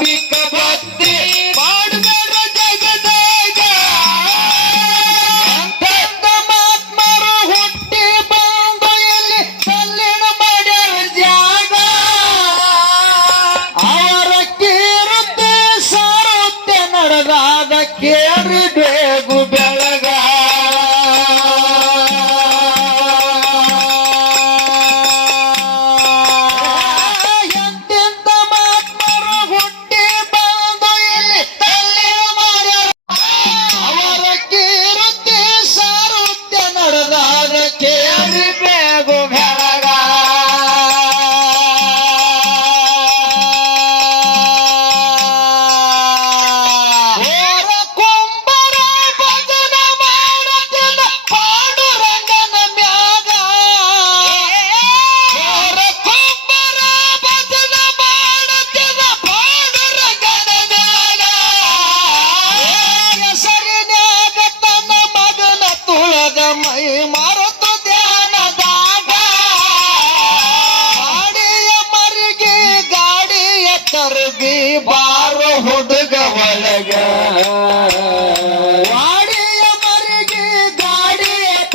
Бикабат!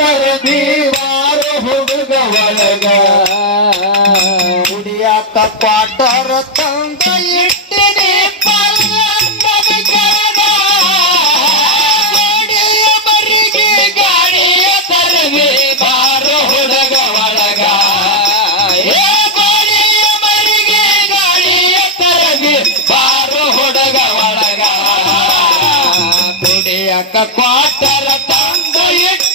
कर दीवार ಹುಡುಗವಳಗ ಕುಡಿಯಾಕ ಕ್ವಾಟರ್ ತಂದ ಇಟ್ಟಿನಿ ಕ್ವಾಟರ ತಂದ ಇಟ್ಟ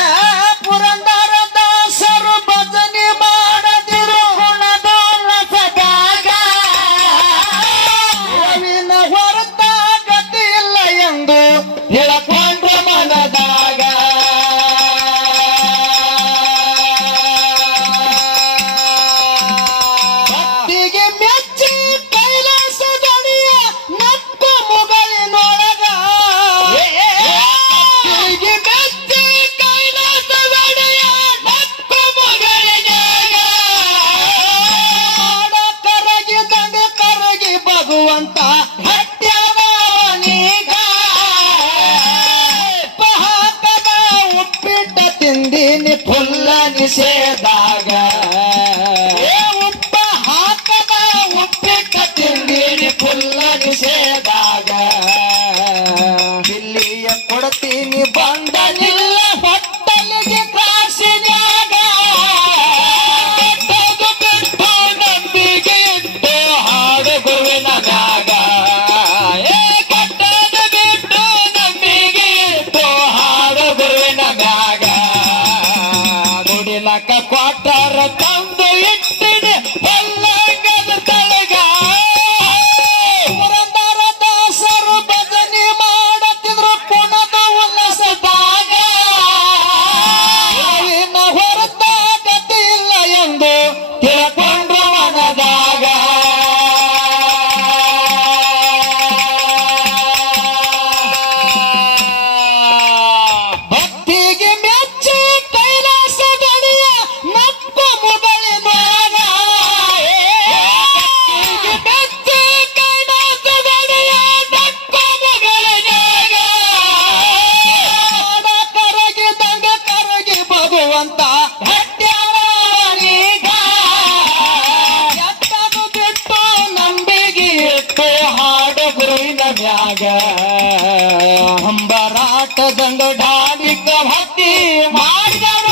Let's go.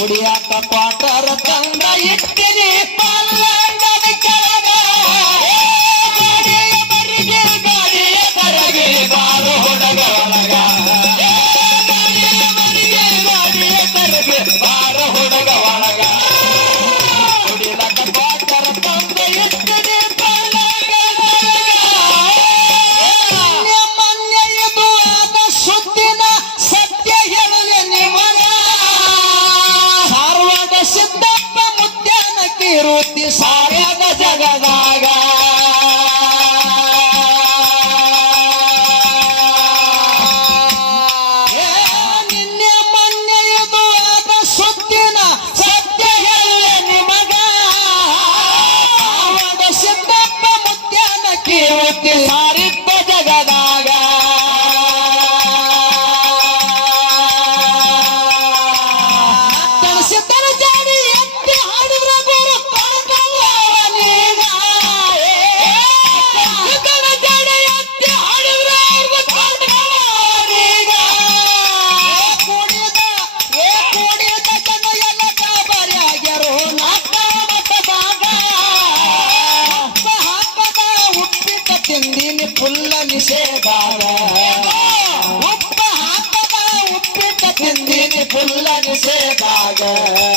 ಕುಡಿಯಾಕ ಕ್ವಾಟರ್ ತಂದ ಇಟ್ಟಿರಿ তা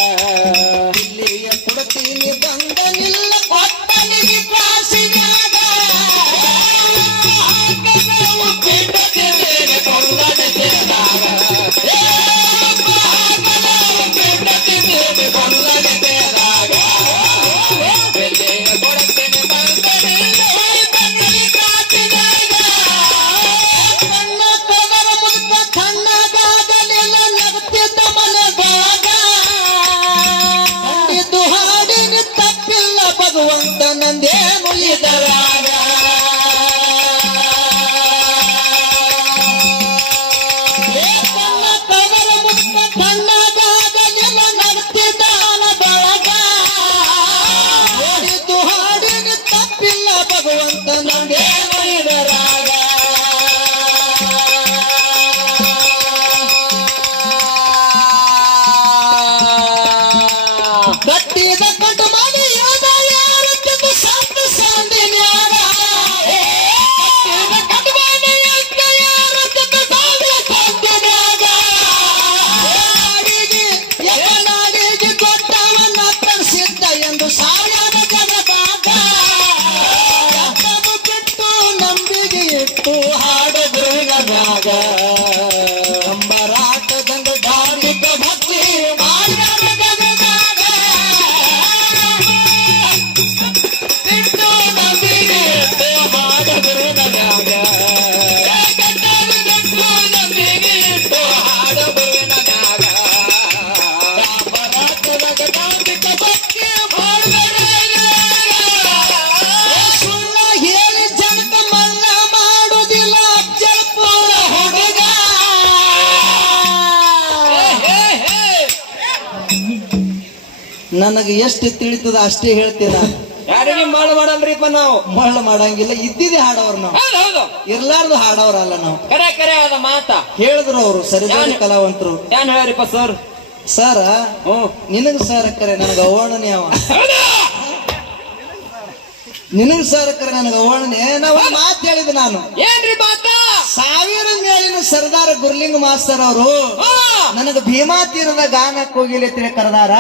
ನನಗೆ ಎಷ್ಟು ತಿಳಿತದ ಅಷ್ಟೇ ಹೇಳ್ತೀರ? ಯಾರಿಗೆ ಮಾಡ ಮಾಡಲ್ರಿಪ್ಪ ನಾವು. ಮಳ್ಳ ಮಾಡಂಗಿಲ್ಲ. ಇದ್ದಿದೆ ಹಾಡವ್ರು ನಾವು. ಹೌದು ಇರ್ಲಾರ್ದು ಹಾಡವ್ರಲ್ಲ ನಾವು. ಕರೆ ಕರೆ ಅದ ಮಾತ. ಹೇಳಿದ್ರು ಅವರು ಸರಿದಾರಿ ಕಲಾವಂತರು. ಏನ್ ಹೇಳ್ರಿಪ್ಪ ಸರ್? ಸರ್ ನಿನಗ ಸರ್ ಕರೆ ನನಗ ಅವಣ್ಣನೇ ಅವ. ಹೌದು ಸರ್ಕಾರ ಸರ್ ಕರೆ ನನಗ ಅವಣ್ಣನೇ ನಾವು ಮಾತು ಹೇಳಿದ್ ನಾನು. ಏನ್ರಿ ಮಾತ? ಸಾವಿರ ಮೇಲಿನ ಸರ್ದಾರ ಗುರ್ಲಿಂಗ್ ಮಾಸ್ತರ್ ಅವರು. ನನಗ ಭೀಮಾ ತೀರದ ಗಾನ ಕೋಗಿಲೆ ತಿಳಿ ಕರೆದಾರ.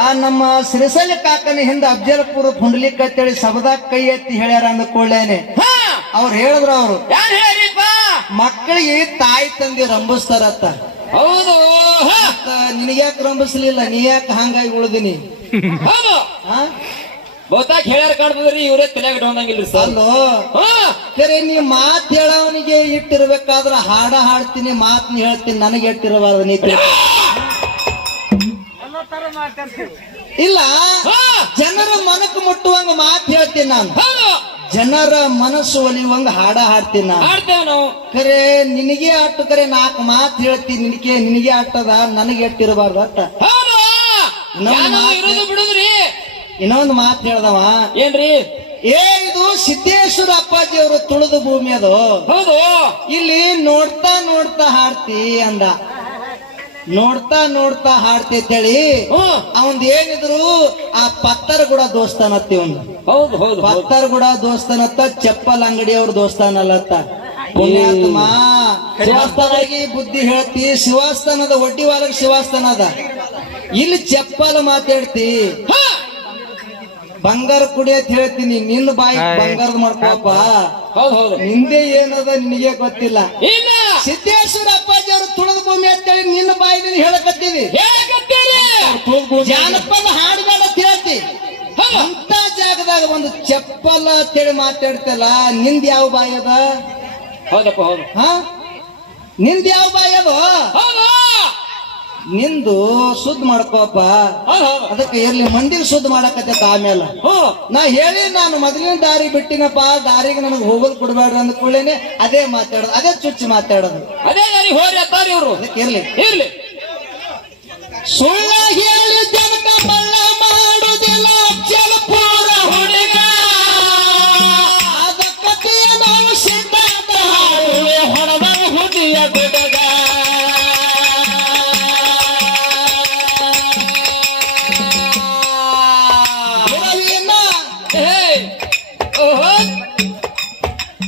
ಆ ನಮ್ಮ ಸಿರಿಸಲ್ ಕಾಕನ ಹಿಂದ ಅಬ್ಜಲ್ಪುರ ಪುಂಡ್ಲಿಕ್ ಅಂತೇಳಿ ಸಬದ ಕೈ ಎತ್ತಿ ಹೇಳ್ಯಾರ ಅಂದ ಹಾ. ಅವ್ರು ಹೇಳಿದ್ರು ಅವರು. ಮಕ್ಕಳಿಗೆ ತಾಯಿ ತಂದೆ ರಂಬಿಸ್ತಾರತ್ತ ಹೌದು. ನಿನಗ್ಯಾಕೆ ರಂಬಿಸ್ಲಿಲ್ಲ ನೀ ಯಾಕೆ ಹಂಗಾಗಿ ಉಳ್ದಿನಿ? ಬಹುತಾಕ್ ಹೇಳ್ಯಾರ ಕಾಣ್ತದ್ರಿ ಇವರೇ ತಲೆಯಾಗ ಇಟ್ಕೊಂಡಂಗಿಲ್ರಿ ಸರ್. ಅಲ್ಲೋ? ಸರಿ ನೀ ಮಾತ್ ಹೇಳವನಿಗೆ ಇಟ್ಟಿರ್ಬೇಕಾದ್ರ ಹಾಡ ಹಾಡ್ತೀನಿ ಮಾತ್ ನೀ ಹೇಳ್ತೀನಿ ನನಗೆ ಇಟ್ಟಿರಬಾರ್ದು ನೀ ತಿಳ್ಕೊ. ಇಲ್ಲ ಜನರ ಮನಕ್ ಮುಟ್ಟುವಂಗ ಮಾತ್ ಹೇಳ್ತೀನಿ ನಾನು. ಜನರ ಮನಸ್ಸು ಒಲಿಯುವಂಗ ಹಾಡ ಹಾಡ್ತೀನಿ ನಾನು. ಕರೆ ನಿನಗೆ ಅಟ್ಟು ಕರೆ ನಾಲ್ಕು ಮಾತು ಹೇಳ್ತೀನಿ ನಿನಗೆ ನಿನಗೆ ಅಟ್ಟದ ನನಗೆ ಎಟ್ಟಿರಬಾರ್ದು ಅಟ್ಟ. ಬಿಡುದ್ರಿ. ಇನ್ನೊಂದು ಮಾತು ಹೇಳ್ದವ. ಏನ್ರಿ? ಏ ಇದು ಸಿದ್ದೇಶ್ವರ ಅಪ್ಪಾಜಿ ಅವರು ತುಳಿದ ಭೂಮಿ ಅದು. ಹೌದು. ಇಲ್ಲಿ ನೋಡ್ತಾ ನೋಡ್ತಾ ಹಾಡ್ತಿ ಅಂದ. ನೋಡ್ತಾ ನೋಡ್ತಾ ಹಾಡ್ತಿ ಅಂತೇಳಿ ಅವನ್ ಅವಂದ್ ಏನಿದ್ರು ಆ ಪತ್ತರ ಕೂಡ ದೋಸ್ತಾನತ್ತಿ ಒಂದು ಹೌದು ಹೌದು ಪತ್ತರ್ ಕೂಡ ದೋಸ್ತಾನತ್ತ ಚಪ್ಪಲ್ ಅಂಗಡಿ ಅವ್ರ ದೋಸ್ತಾನಲ್ಲತ್ತ ಪುಣ್ಯಾತ್ಮ. ಶಿವಾಸ್ತಾನಾಗಿ ಬುದ್ಧಿ ಹೇಳ್ತಿ ಶಿವಸ್ಥಾನದ ಒಡ್ಡಿ ವಾಲಕ್ ಶಿವಸ್ಥಾನ ಅದ. ಇಲ್ಲಿ ಚಪ್ಪಲ್ ಮಾತಾಡ್ತಿ ಹಾ. ಬಂಗಾರ ಕುಡಿ ಅಂತ ಹೇಳ್ತೀನಿ. ನಿನ್ನ ಬಾಯಿ ಬಂಗಾರದ ಮಾಡ್ಕೋಪ್ಪ ಹೌದು ಹೌದು. ನಿಂದೆ ಏನದ ನಿನಗೆ ಗೊತ್ತಿಲ್ಲ. ಇಲ್ಲ. ಸಿದ್ದೇಶ್ವರ ಅಪ್ಪಾಜಿ ಅವರು ತುಳದ ಭೂಮಿ ಅಂತೇಳಿ ನಿನ್ನ ಬಾಯಿನಲ್ಲಿ ಹೇಳಕತ್ತೀವಿ ಹೇಳಕತ್ತೀನಿ. ಜಾನಪದ ಹಾಡುಗಳ ಅಂತ ಹೇಳ್ತಿ. ಅಂತ ಜಾಗದಾಗ ಒಂದು ಚಪ್ಪಲ ಅಂತೇಳಿ ಮಾತಾಡ್ತಲ್ಲ ನಿಂದ ಯಾವ ಬಾಯಿ ಅದ? ಹೌದಪ್ಪ ಹೌದು. ಹಾ? ನಿಂದ ಯಾವ ಬಾಯಿ ಅದ? ನಿಂದು ಶುದ್ಧ ಮಾಡ್ಕೋಪ ಅದಕ್ಕೆ ಇರ್ಲಿ ಮಂದಿರ್ ಶುದ್ಧ ಮಾಡಕತ್ತ ಆಮೇಲೆ ನಾ ಹೇಳಿ ನಾನು ಮೊದಲಿನ ದಾರಿ ಬಿಟ್ಟಿನಪ್ಪ ದಾರಿಗೆ ನನಗೆ ಹೋಗೋದು ಕೊಡ್ಬೇಡ್ರಿ ಅಂದ ಕೂಡಲೇನೆ ಅದೇ ಮಾತಾಡೋದು ಅದೇ ಚುಚ್ಚಿ ಮಾತಾಡೋದು. ಅದೇ ದಾರಿ ಅತ್ತಾರಿ ಇವ್ರು. ಅದಕ್ಕೆ ಇರ್ಲಿ. ಇರ್ಲಿ. ಸುಳ್ಳ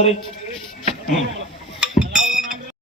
ಜಗದಾಗ. ಉದ್ಗಡ್ತಂಬರಿ